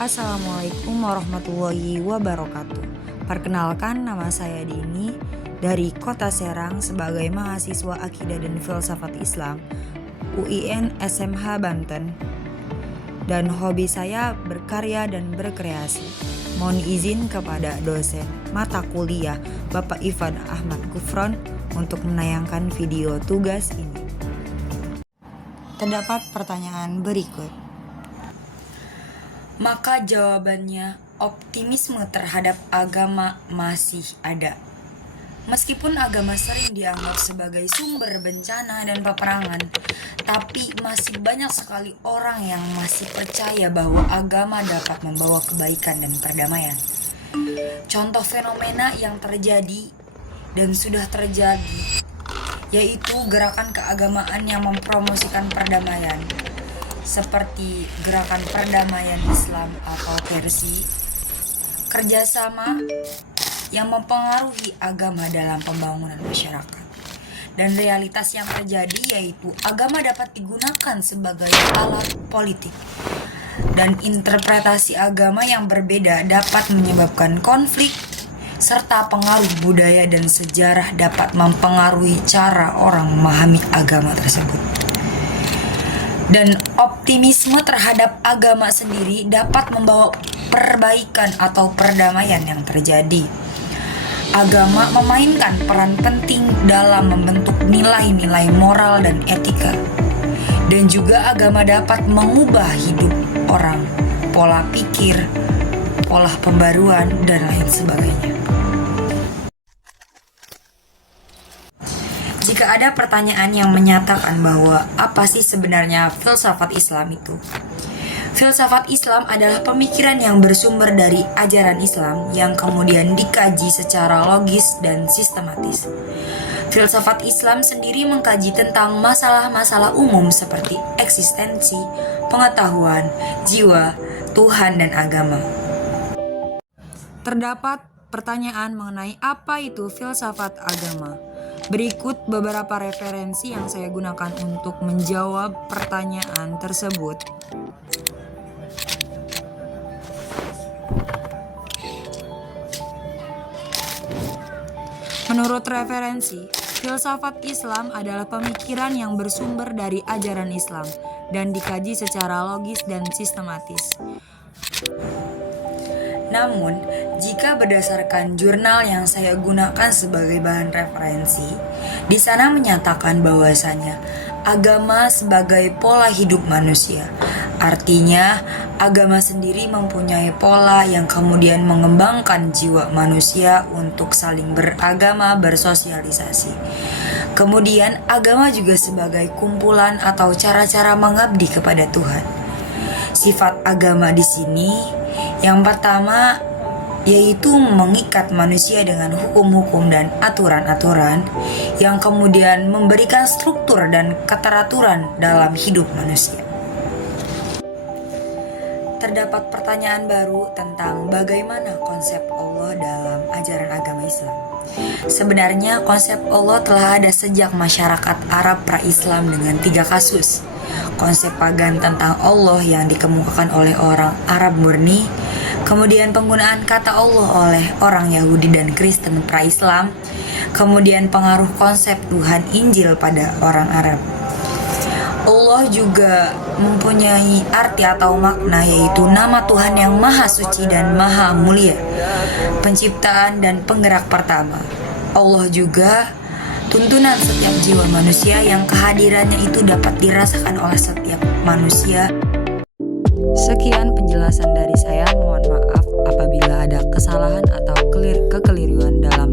Assalamualaikum warahmatullahi wabarakatuh. Perkenalkan, nama saya Dini dari Kota Serang sebagai mahasiswa Akidah dan Filsafat Islam UIN SMH Banten. Dan hobi saya berkarya dan berkreasi. Mohon izin kepada dosen mata kuliah Bapak Ivan Ahmad Gufron untuk menayangkan video tugas ini. Terdapat pertanyaan berikut. Maka jawabannya, optimisme terhadap agama masih ada. Meskipun agama sering dianggap sebagai sumber bencana dan peperangan, tapi masih banyak sekali orang yang masih percaya bahwa agama dapat membawa kebaikan dan perdamaian. Contoh fenomena yang terjadi dan sudah terjadi yaitu gerakan keagamaan yang mempromosikan perdamaian, seperti gerakan perdamaian Islam atau Persi, kerjasama yang mempengaruhi agama dalam pembangunan masyarakat. Dan realitas yang terjadi yaitu agama dapat digunakan sebagai alat politik. Dan interpretasi agama yang berbeda dapat menyebabkan konflik, serta pengaruh budaya dan sejarah dapat mempengaruhi cara orang memahami agama tersebut. Dan optimisme terhadap agama sendiri dapat membawa perbaikan atau perdamaian yang terjadi. Agama memainkan peran penting dalam membentuk nilai-nilai moral dan etika. Dan juga agama dapat mengubah hidup orang, pola pikir, pola pembaruan, dan lain sebagainya. Jika ada pertanyaan yang menyatakan bahwa apa sih sebenarnya filsafat Islam itu? Filsafat Islam adalah pemikiran yang bersumber dari ajaran Islam yang kemudian dikaji secara logis dan sistematis. Filsafat Islam sendiri mengkaji tentang masalah-masalah umum seperti eksistensi, pengetahuan, jiwa, Tuhan, dan agama. Terdapat pertanyaan mengenai apa itu filsafat agama. Berikut beberapa referensi yang saya gunakan untuk menjawab pertanyaan tersebut. Menurut referensi, filsafat Islam adalah pemikiran yang bersumber dari ajaran Islam dan dikaji secara logis dan sistematis. Namun, jika berdasarkan jurnal yang saya gunakan sebagai bahan referensi, di sana menyatakan bahwasanya agama sebagai pola hidup manusia. Artinya, agama sendiri mempunyai pola yang kemudian mengembangkan jiwa manusia untuk saling beragama, bersosialisasi. Kemudian, agama juga sebagai kumpulan atau cara-cara mengabdi kepada Tuhan. Sifat agama di sini yang pertama yaitu mengikat manusia dengan hukum-hukum dan aturan-aturan yang kemudian memberikan struktur dan keteraturan dalam hidup manusia. Terdapat pertanyaan baru tentang bagaimana konsep Allah dalam ajaran agama Islam. Sebenarnya konsep Allah telah ada sejak masyarakat Arab pra-Islam dengan 3 kasus. Konsep pagan tentang Allah yang dikemukakan oleh orang Arab murni, kemudian penggunaan kata Allah oleh orang Yahudi dan Kristen pra-Islam, kemudian pengaruh konsep Tuhan Injil pada orang Arab. Allah juga mempunyai arti atau makna yaitu nama Tuhan yang maha suci dan maha mulia, penciptaan dan penggerak pertama. Allah juga tuntunan setiap jiwa manusia yang kehadirannya itu dapat dirasakan oleh setiap manusia. Sekian penjelasan dari saya, mohon maaf apabila ada kesalahan atau kekeliruan dalam